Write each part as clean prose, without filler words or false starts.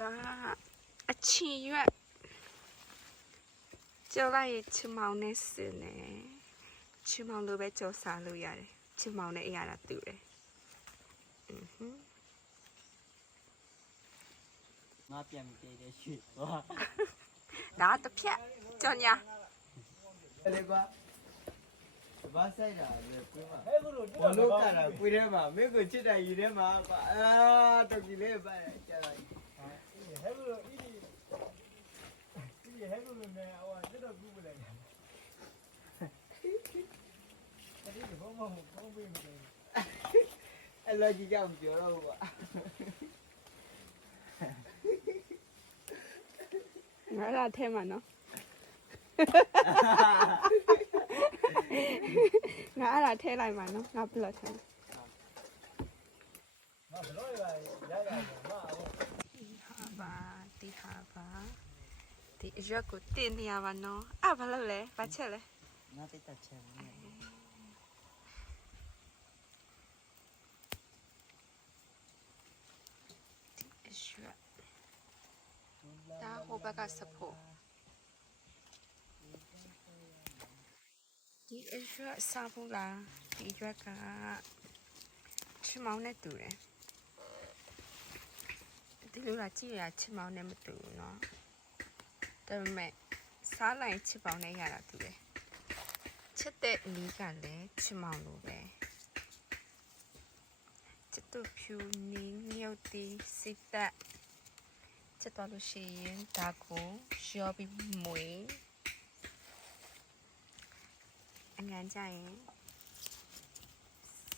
ကအချီရွက်ကျော်လိုက်ရချမောင်နဲ့စင်နေချမောင်လိုပဲကြော်စားလို့ရတယ်ချမောင်နဲ့အရာတာတူတယ်ငါပြန်ပြေးတယ်ရွှေ့သွား ဒါတစ်ဖြက်ကြော်ညာ လေကွာဘာဆိုင်တာလဲကွင်းမှာဘလုံးကတာကွင်းထဲမှာမင်းကိုချစ်တယ်ယူထဲမှာကွာအာတော်ကြီးလေးပါကြာလိုက်ဟဲ့လို့ဤဟဲ့လို့နဲ့ဟိုတက်တော့ကူးပလိုက်တယ်ဒီဘောမဘောပေးမတယ်အဲ့လိုကြီးကြောင်ပြောတော့ကွာငါလာထဲမှာနော်ငါအဲ့ဒါထဲလိုက်မှာနော်ငါဘလော့ထဲငါဘလို့ရရမအောင်ဒီအရွက်ကိုတင်နေရပါနော်ဘာလို့လဲဘာချက်လဲ ငါတိတ်တက်ချင်တယ်အရွက်ဒါဟိုဘက်ကစဖို့ဒီအရွက်စားဖို့လားဒီအရွက်ကချမောင်းနဲ့တူတယ်ဒီလိုလားကြည့်ရချမောင်းနဲ့မတူဘူးနော်ဒါပေမဲ့စားလိုက်ချမောင်းနဲ့ရတာတူတယ်ချက်တဲ့နီးကလည်းချမောင်းလိုပဲချက်တူဖြူနီးမြုပ်တီးစစ်သက်ချက်တော်လို့ရှိရင်ဒါကိုရောပြီးမွေးအငန်းကြရင်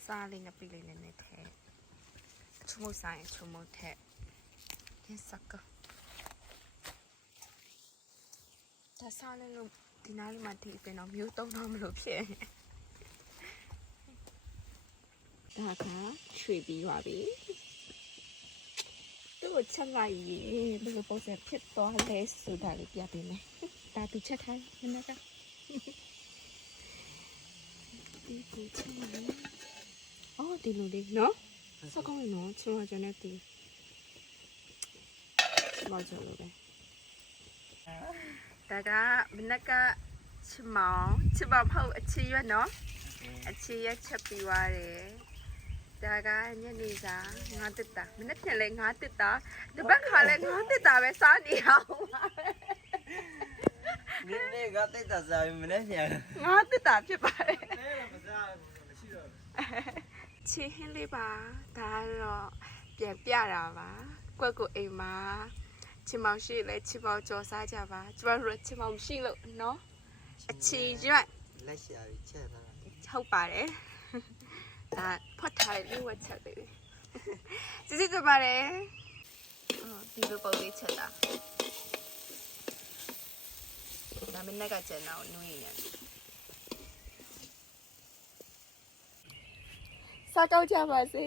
စားလေးငပိလေးနဲ့နဲ့ထဲချုံမဆိုင်ချုံမထဲရစကဒါစားလေးလို့ဒီနားလေးမှာဒီအပင်တော့မျိုးတုံးတော့မလို့ဖြစ်ဒါကရွှေပြီးပါပြီသူ့ကိုချက်လိုက်ရင်ဘယ်လိုပုံစံဖြစ်သွားလဲဆိုတာလေးပြပေးမယ်ဒါသူချက်ခိုင်းမနေ့ကဒီကိုချက်လိုက်အော်ဒီလိုလေးနော်စကောင်းနော်ချင်မကျန်တဲ့သူချင်မကျန်လို့ပဲဒါကမနေ့ကချင်မောင်မဟုတ်အချီရွက်နော်အချီရွက်ချက်ပြီးသွားတယ်ဒါကညနေစာငါးတက်တာမနေ့ပြန်လဲငါးတက်တာဒီဘက်ခါလဲငါးတက်တာပဲစားနေအောင်ပါပဲနေ့ကတိတ်တာစားမနေ့ပြန်ငါးတက်တာဖြစ်ပါတယ်နေ့မစားမရှိတော့ချင်းဟင်းလေးပါဒါတော့ပြန်ပြတာပါကွက်ကိုအိမ်မှာချင်မောင်ရှိလဲချင်မောင်ကြော်စားကြပါကျမတို့ချင်မောင်ရှိလို့နော်အချီရွက်လက်ရှာပြီးချက်တာဟုတ်ပါတယ်ဒါဖတ်ထားလို့ဝတ်ချက်လေးစစ်စစ်ကြပါတယ်ဒီလိုပုံလေးချက်တာဒါမနေ့ကကျန်တော့နွေးရတယ်စားတော့ကြပါစေ